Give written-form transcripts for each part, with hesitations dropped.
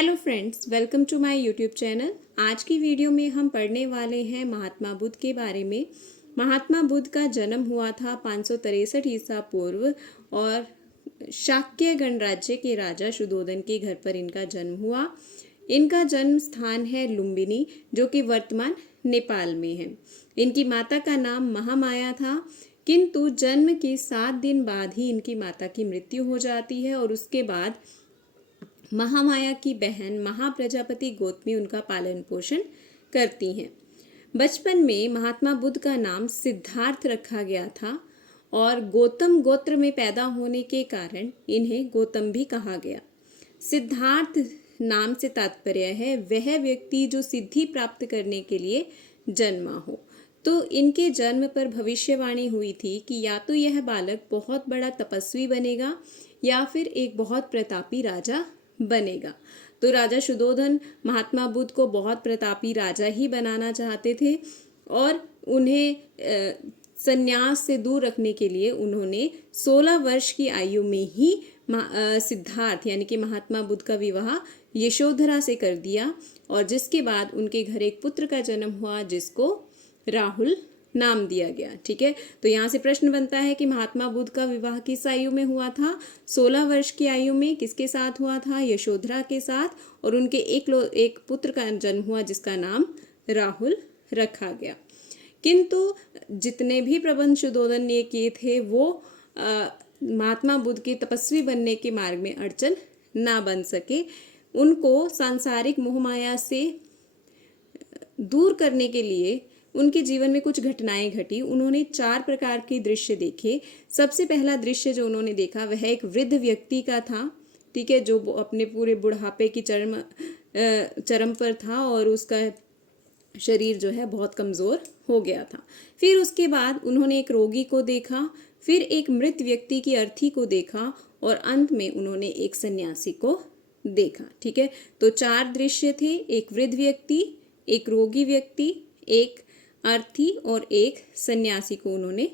Hello friends, welcome to my YouTube channel. आज की video में हम पढ़ने वाले हैं महात्मा बुद्ध के बारे में। महात्मा बुद्ध का जन्म हुआ था 563 ईसा पूर्व और शाक्य गणराज्य के राजा शुद्धोधन के घर पर इनका जन्म हुआ। इनका जन्म स्थान है लुम्बिनी, जो कि वर्तमान नेपाल में है। इनकी माता का नाम महामाया था, किंतु जन्म के 7 दिन बाद ही इनकी माता की मृत्यु हो जाती है और उसके बाद महामाया की बहन महाप्रजापति गौतमी उनका पालन पोषण करती हैं। बचपन में महात्मा बुद्ध का नाम सिद्धार्थ रखा गया था और गौतम गोत्र में पैदा होने के कारण इन्हें गौतम भी कहा गया। सिद्धार्थ नाम से तात्पर्य है वह व्यक्ति जो सिद्धि प्राप्त करने के लिए जन्मा हो। तो इनके जन्म पर भविष्यवाणी हुई थी कि या तो यह बालक बहुत बड़ा तपस्वी बनेगा या फिर एक बहुत प्रतापी राजा बनेगा। तो राजा शुद्धोधन महात्मा बुद्ध को बहुत प्रतापी राजा ही बनाना चाहते थे और उन्हें संन्यास से दूर रखने के लिए उन्होंने 16 वर्ष की आयु में ही सिद्धार्थ यानी कि महात्मा बुद्ध का विवाह यशोधरा से कर दिया और जिसके बाद उनके घर एक पुत्र का जन्म हुआ जिसको राहुल नाम दिया गया। ठीक है, तो यहाँ से प्रश्न बनता है कि महात्मा बुद्ध का विवाह किस आयु में हुआ था? 16 वर्ष की आयु में। किसके साथ हुआ था? यशोधरा के साथ। और उनके एक पुत्र का जन्म हुआ जिसका नाम राहुल रखा गया। किंतु जितने भी प्रबंध शुद्धोधन ने किए थे वो महात्मा बुद्ध के तपस्वी बनने के मार्ग में अड़चन ना बन सके। उनको सांसारिक मोहमाया से दूर करने के लिए उनके जीवन में कुछ घटनाएं घटी। उन्होंने 4 प्रकार के दृश्य देखे। सबसे पहला दृश्य जो उन्होंने देखा वह एक वृद्ध व्यक्ति का था, ठीक है, जो अपने पूरे बुढ़ापे की चरम पर था और उसका शरीर जो है बहुत कमज़ोर हो गया था। फिर उसके बाद उन्होंने एक रोगी को देखा, फिर एक मृत व्यक्ति की अर्थी को देखा और अंत में उन्होंने एक सन्यासी को देखा। ठीक है, तो 4 दृश्य थे। एक वृद्ध व्यक्ति, एक रोगी व्यक्ति, एक अर्थी और एक सन्यासी को उन्होंने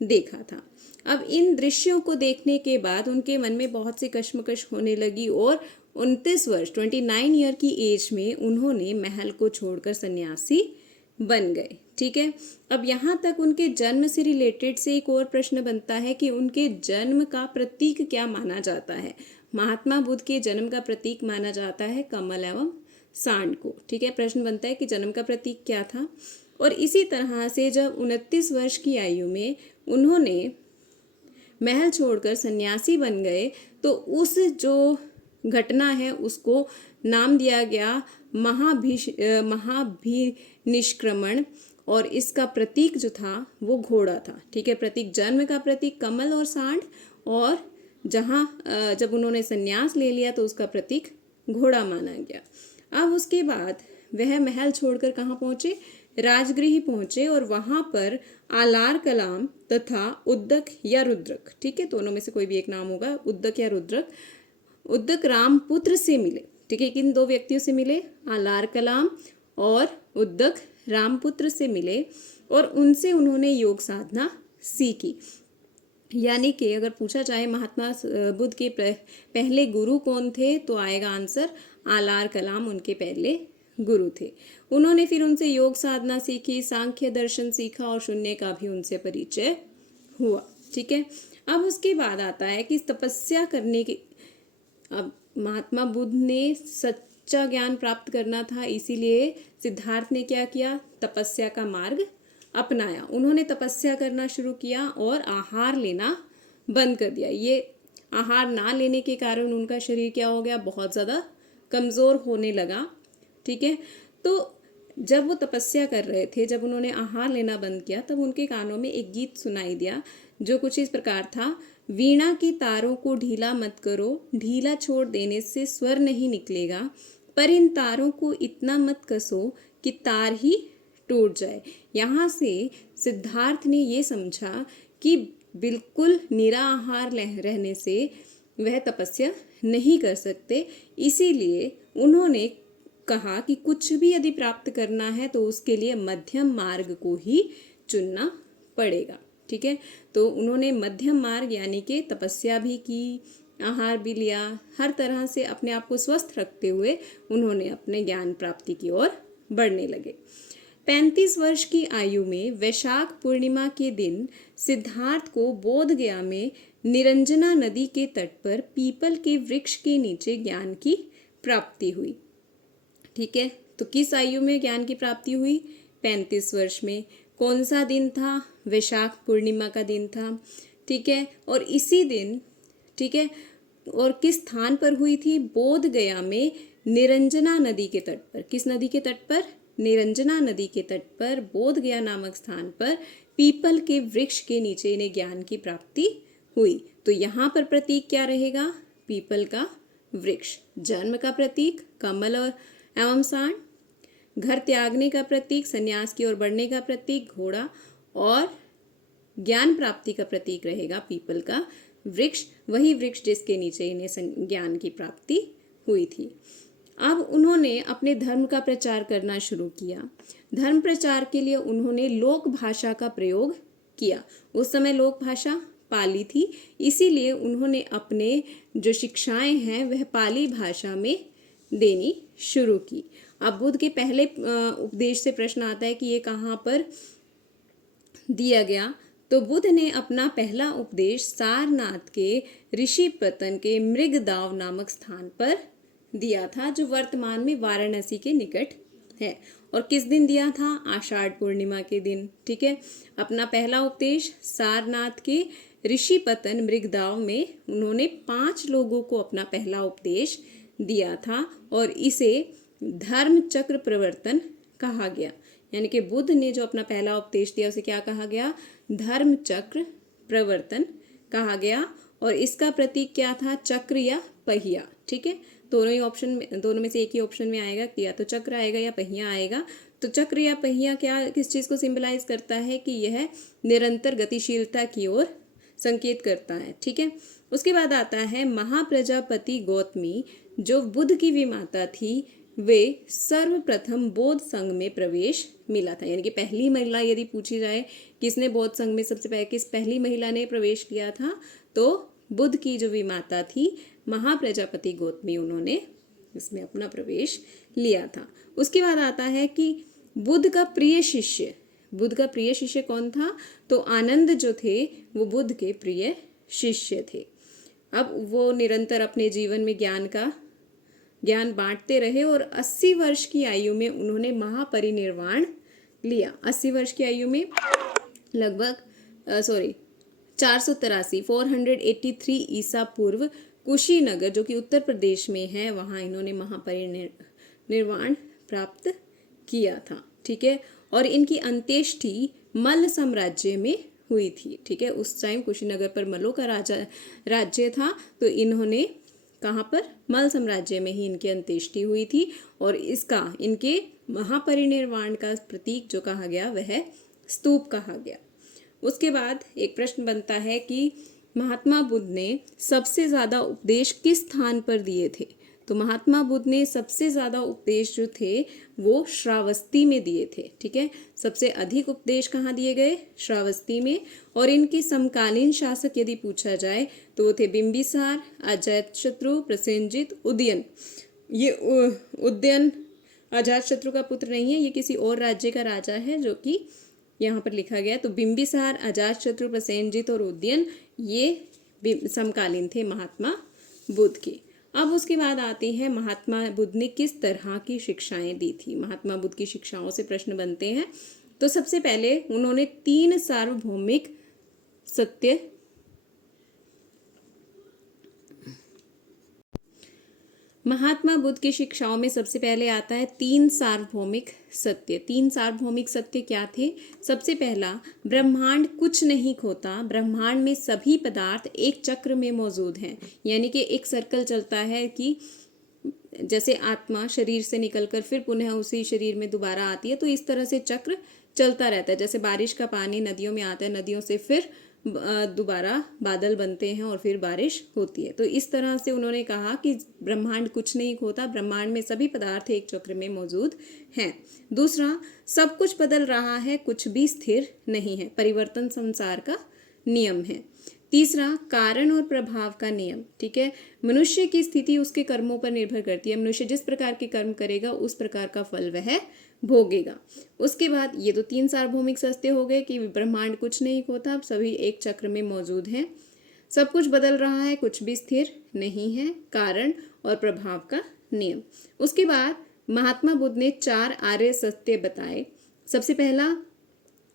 देखा था। अब इन दृश्यों को देखने के बाद उनके मन में बहुत सी कश्मकश होने लगी और 29 ईयर की एज में उन्होंने महल को छोड़कर सन्यासी बन गए। ठीक है, अब यहाँ तक उनके जन्म से रिलेटेड से एक और प्रश्न बनता है कि उनके जन्म का प्रतीक क्या माना जाता है। महात्मा बुद्ध के जन्म का प्रतीक माना जाता है कमल एवं सांड को। ठीक है, प्रश्न बनता है कि जन्म का प्रतीक क्या था। और इसी तरह से जब 29 वर्ष की आयु में उन्होंने महल छोड़कर सन्यासी बन गए तो उस जो घटना है उसको नाम दिया गया महाभिनिष्क्रमण और इसका प्रतीक जो था वो घोड़ा था। ठीक है, प्रतीक जन्म का प्रतीक कमल और सांड और जहाँ जब उन्होंने सन्यास ले लिया तो उसका प्रतीक घोड़ा माना गया। अब उसके बाद वह महल छोड़कर कहाँ पहुँचे? राजगृह पहुंचे और वहां पर आलार कलाम तथा उद्दक या रुद्रक, ठीक है, दोनों में से कोई भी एक नाम होगा, उद्दक या रुद्रक, उद्दक रामपुत्र से मिले। ठीक है, किन 2 व्यक्तियों से मिले? आलार कलाम और उद्दक रामपुत्र से मिले और उनसे उन्होंने योग साधना सीखी। यानी कि अगर पूछा जाए महात्मा बुद्ध के पहले गुरु कौन थे तो आएगा आंसर आलार कलाम उनके पहले गुरु थे। उन्होंने फिर उनसे योग साधना सीखी, सांख्य दर्शन सीखा और शून्य का भी उनसे परिचय हुआ। ठीक है, अब उसके बाद आता है कि तपस्या करने के अब महात्मा बुद्ध ने सच्चा ज्ञान प्राप्त करना था, इसीलिए सिद्धार्थ ने क्या किया? तपस्या का मार्ग अपनाया। उन्होंने तपस्या करना शुरू किया और आहार लेना बंद कर दिया। ये आहार ना लेने के कारण उनका शरीर क्या हो गया? बहुत ज़्यादा कमज़ोर होने लगा। ठीक है, तो जब वो तपस्या कर रहे थे, जब उन्होंने आहार लेना बंद किया तब उनके कानों में एक गीत सुनाई दिया जो कुछ इस प्रकार था। वीणा की तारों को ढीला मत करो, ढीला छोड़ देने से स्वर नहीं निकलेगा, पर इन तारों को इतना मत कसो कि तार ही टूट जाए। यहाँ से सिद्धार्थ ने ये समझा कि बिल्कुल निराहार रहने से वह तपस्या नहीं कर सकते, इसीलिए उन्होंने कहा कि कुछ भी यदि प्राप्त करना है तो उसके लिए मध्यम मार्ग को ही चुनना पड़ेगा। ठीक है, तो उन्होंने मध्यम मार्ग यानी कि तपस्या भी की, आहार भी लिया, हर तरह से अपने आप को स्वस्थ रखते हुए उन्होंने अपने ज्ञान प्राप्ति की ओर बढ़ने लगे। 35 वर्ष की आयु में वैशाख पूर्णिमा के दिन सिद्धार्थ को बोध गया में निरंजना नदी के तट पर पीपल के वृक्ष के नीचे ज्ञान की प्राप्ति हुई। ठीक है, तो किस आयु में ज्ञान की प्राप्ति हुई? 35 वर्ष में। कौन सा दिन था? वैशाख पूर्णिमा का दिन था। ठीक है, और इसी दिन, ठीक है, और किस स्थान पर हुई थी? बोध गया में निरंजना नदी के तट पर। किस नदी के तट पर? निरंजना नदी के तट पर बोध गया नामक स्थान पर पीपल के वृक्ष के नीचे इन्हें ज्ञान की प्राप्ति हुई। तो यहाँ पर प्रतीक क्या रहेगा? पीपल का वृक्ष। जन्म का प्रतीक कमल और एवं सांड, घर त्यागने का प्रतीक, संन्यास की ओर बढ़ने का प्रतीक घोड़ा, और ज्ञान प्राप्ति का प्रतीक रहेगा पीपल का वृक्ष, वही वृक्ष जिसके नीचे इन्हें ज्ञान की प्राप्ति हुई थी। अब उन्होंने अपने धर्म का प्रचार करना शुरू किया। धर्म प्रचार के लिए उन्होंने लोक भाषा का प्रयोग किया। उस समय लोक भाषा पाली थी, इसीलिए उन्होंने अपने जो शिक्षाएं हैं वह पाली भाषा में देनी शुरू की। अब बुद्ध के पहले उपदेश से प्रश्न आता है कि ये कहाँ पर दिया गया? तो बुद्ध ने अपना पहला उपदेश सारनाथ के ऋषिपतन के मृगदाव नामक स्थान पर दिया था, जो वर्तमान में वाराणसी के निकट है। और किस दिन दिया था? आषाढ़ पूर्णिमा के दिन। ठीक है, अपना पहला उपदेश सारनाथ के ऋषिपतन मृगदाव में उन्होंने 5 लोगों को अपना पहला उपदेश दिया था, और इसे धर्म चक्र प्रवर्तन कहा गया। यानी कि बुद्ध ने जो अपना पहला उपदेश दिया उसे क्या कहा गया? धर्म चक्र प्रवर्तन कहा गया। और इसका प्रतीक क्या था? चक्र या पहिया। ठीक है, दोनों ही ऑप्शन में, दोनों में से एक ही ऑप्शन में आएगा, या तो चक्र आएगा या पहिया आएगा। तो चक्र या पहिया क्या, किस चीज़ को सिंबलाइज करता है? कि यह निरंतर गतिशीलता की ओर संकेत करता है। ठीक है, उसके बाद आता है महाप्रजापति गौतमी, जो बुद्ध की विमाता थी, वे सर्वप्रथम बौद्ध संघ में प्रवेश मिला था। यानी कि पहली महिला यदि पूछी जाए किसने बौद्ध संघ में सबसे पहले पहली महिला ने प्रवेश किया था, तो बुद्ध की जो विमाता थी महाप्रजापति गौतमी, उन्होंने इसमें अपना प्रवेश लिया था। उसके बाद आता है कि बुद्ध का प्रिय शिष्य, बुद्ध का प्रिय शिष्य कौन था? तो आनंद जो थे वो बुद्ध के प्रिय शिष्य थे। अब वो निरंतर अपने जीवन में ज्ञान बांटते रहे, और 80 वर्ष की आयु में उन्होंने महापरिनिर्वाण लिया। 80 वर्ष की आयु में लगभग 483 ईसा पूर्व कुशीनगर, जो कि उत्तर प्रदेश में है, वहाँ इन्होंने महापरिनिर्वाण प्राप्त किया था। ठीक है, और इनकी अंत्येष्टि मल्ल साम्राज्य में हुई थी। ठीक है, उस टाइम कुशीनगर पर मल्लों का राज्य था, तो इन्होंने कहाँ पर? मल्ल साम्राज्य में ही इनकी अंत्येष्टि हुई थी। और इसका, इनके महापरिनिर्वाण का प्रतीक जो कहा गया वह स्तूप कहा गया। उसके बाद एक प्रश्न बनता है कि महात्मा बुद्ध ने सबसे ज़्यादा उपदेश किस स्थान पर दिए थे? तो महात्मा बुद्ध ने सबसे ज़्यादा उपदेश जो थे वो श्रावस्ती में दिए थे। ठीक है, सबसे अधिक उपदेश कहाँ दिए गए? श्रावस्ती में। और इनके समकालीन शासक यदि पूछा जाए तो वो थे बिंबिसार, अजातशत्रु, प्रसेनजित, उदयन। ये उदयन अजातशत्रु का पुत्र नहीं है, ये किसी और राज्य का राजा है, जो कि यहाँ पर लिखा गया। तो बिंबिसार, अजातशत्रु, प्रसेनजित और उदयन ये समकालीन थे महात्मा बुद्ध के। अब उसके बाद आती है महात्मा बुद्ध ने किस तरह की शिक्षाएं दी थी। महात्मा बुद्ध की शिक्षाओं से प्रश्न बनते हैं। तो सबसे पहले उन्होंने 3 सार्वभौमिक सत्य महात्मा बुद्ध की शिक्षाओं में सबसे पहले आता है 3 सार्वभौमिक सत्य। 3 सार्वभौमिक सत्य क्या थे? सबसे पहला, ब्रह्मांड कुछ नहीं खोता, ब्रह्मांड में सभी पदार्थ एक चक्र में मौजूद हैं। यानी कि एक सर्कल चलता है कि जैसे आत्मा शरीर से निकलकर फिर पुनः उसी शरीर में दोबारा आती है, तो इस तरह से चक्र चलता रहता है। जैसे बारिश का पानी नदियों में आता है, नदियों से फिर दोबारा बादल बनते हैं और फिर बारिश होती है। तो इस तरह से उन्होंने कहा कि ब्रह्मांड कुछ नहीं खोता, ब्रह्मांड में सभी पदार्थ एक चक्र में मौजूद हैं। दूसरा, सब कुछ बदल रहा है, कुछ भी स्थिर नहीं है, परिवर्तन संसार का नियम है। तीसरा, कारण और प्रभाव का नियम। ठीक है, मनुष्य की स्थिति उसके कर्मों पर निर्भर करती है। मनुष्य जिस प्रकार के कर्म करेगा उस प्रकार का फल वह भोगेगा। उसके बाद ये तो 3 सार्वभौमिक सत्य हो गए कि ब्रह्मांड कुछ नहीं होता, सभी एक चक्र में मौजूद हैं, सब कुछ बदल रहा है, कुछ भी स्थिर नहीं है, कारण और प्रभाव का नियम। उसके बाद महात्मा बुद्ध ने 4 आर्य सत्य बताए। सबसे पहला,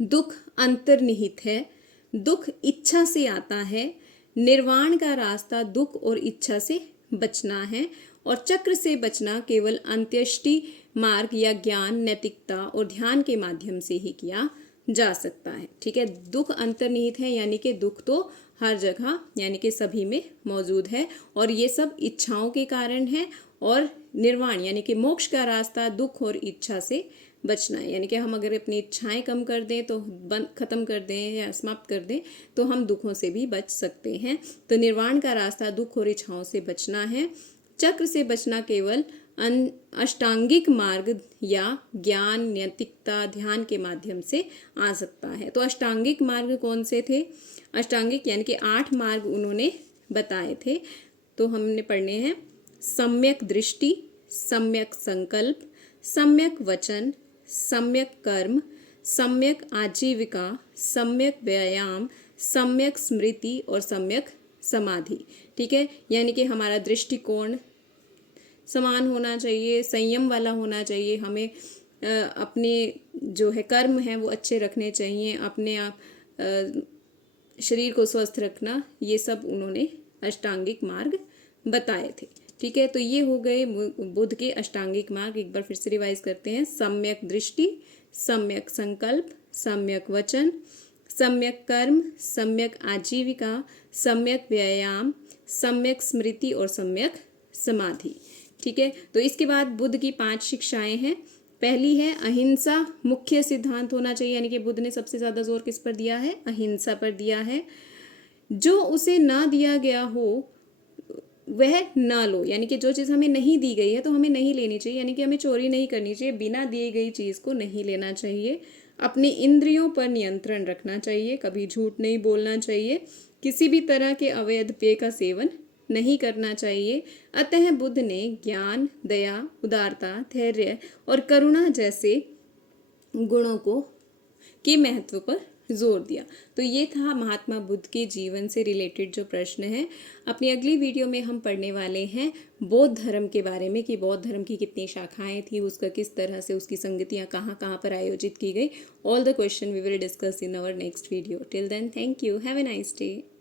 दुख अंतर्निहित है, दुख इच्छा से आता है, निर्वाण का रास्ता दुख और इच्छा से बचना है, और चक्र से बचना केवल अंत्येष्टि मार्ग या ज्ञान, नैतिकता और ध्यान के माध्यम से ही किया जा सकता है। ठीक है, दुख अंतर्निहित है यानी कि दुख तो हर जगह यानी कि सभी में मौजूद है, और ये सब इच्छाओं के कारण है, और निर्वाण यानी कि मोक्ष का रास्ता दुख और इच्छा से बचना है। यानी कि हम अगर अपनी इच्छाएं कम कर दें, तो खत्म कर दें या समाप्त कर दें, तो हम दुखों से भी बच सकते हैं। तो निर्वाण का रास्ता दुख और इच्छाओं से बचना है। चक्र से बचना केवल अष्टांगिक मार्ग या ज्ञान, नैतिकता, ध्यान के माध्यम से आ सकता है। तो अष्टांगिक मार्ग कौन से थे? अष्टांगिक यानी कि 8 मार्ग उन्होंने बताए थे, तो हमने पढ़ने हैं। सम्यक दृष्टि, सम्यक संकल्प, सम्यक वचन, सम्यक कर्म, सम्यक आजीविका, सम्यक व्यायाम, सम्यक स्मृति और सम्यक समाधि। ठीक है, यानी कि हमारा दृष्टिकोण समान होना चाहिए, संयम वाला होना चाहिए, हमें अपने जो है कर्म है वो अच्छे रखने चाहिए, अपने आप शरीर को स्वस्थ रखना, ये सब उन्होंने अष्टांगिक मार्ग बताए थे। ठीक है, तो ये हो गए बुद्ध के अष्टांगिक मार्ग। एक बार फिर से रिवाइज करते हैं। सम्यक दृष्टि, सम्यक संकल्प, सम्यक वचन, सम्यक कर्म, सम्यक आजीविका, सम्यक व्यायाम, सम्यक स्मृति और सम्यक समाधि। ठीक है, तो इसके बाद बुद्ध की 5 शिक्षाएं हैं। पहली है अहिंसा मुख्य सिद्धांत होना चाहिए, यानी कि बुद्ध ने सबसे ज्यादा जोर किस पर दिया है? अहिंसा पर दिया है। जो उसे ना दिया गया हो वह ना लो, यानी कि जो चीज़ हमें नहीं दी गई है तो हमें नहीं लेनी चाहिए, यानी कि हमें चोरी नहीं करनी चाहिए, बिना दी गई चीज़ को नहीं लेना चाहिए। अपनी इंद्रियों पर नियंत्रण रखना चाहिए, कभी झूठ नहीं बोलना चाहिए, किसी भी तरह के अवैध पेय का सेवन नहीं करना चाहिए। अतः बुद्ध ने ज्ञान, दया, उदारता, धैर्य और करुणा जैसे गुणों के महत्व पर जोर दिया। तो ये था महात्मा बुद्ध के जीवन से रिलेटेड जो प्रश्न है। अपनी अगली वीडियो में हम पढ़ने वाले हैं बौद्ध धर्म के बारे में, कि बौद्ध धर्म की कितनी शाखाएं थी, उसका किस तरह से उसकी संगतियां कहाँ कहाँ पर आयोजित की गई। All the question we will discuss in our next video. Till then, thank you, have a nice day.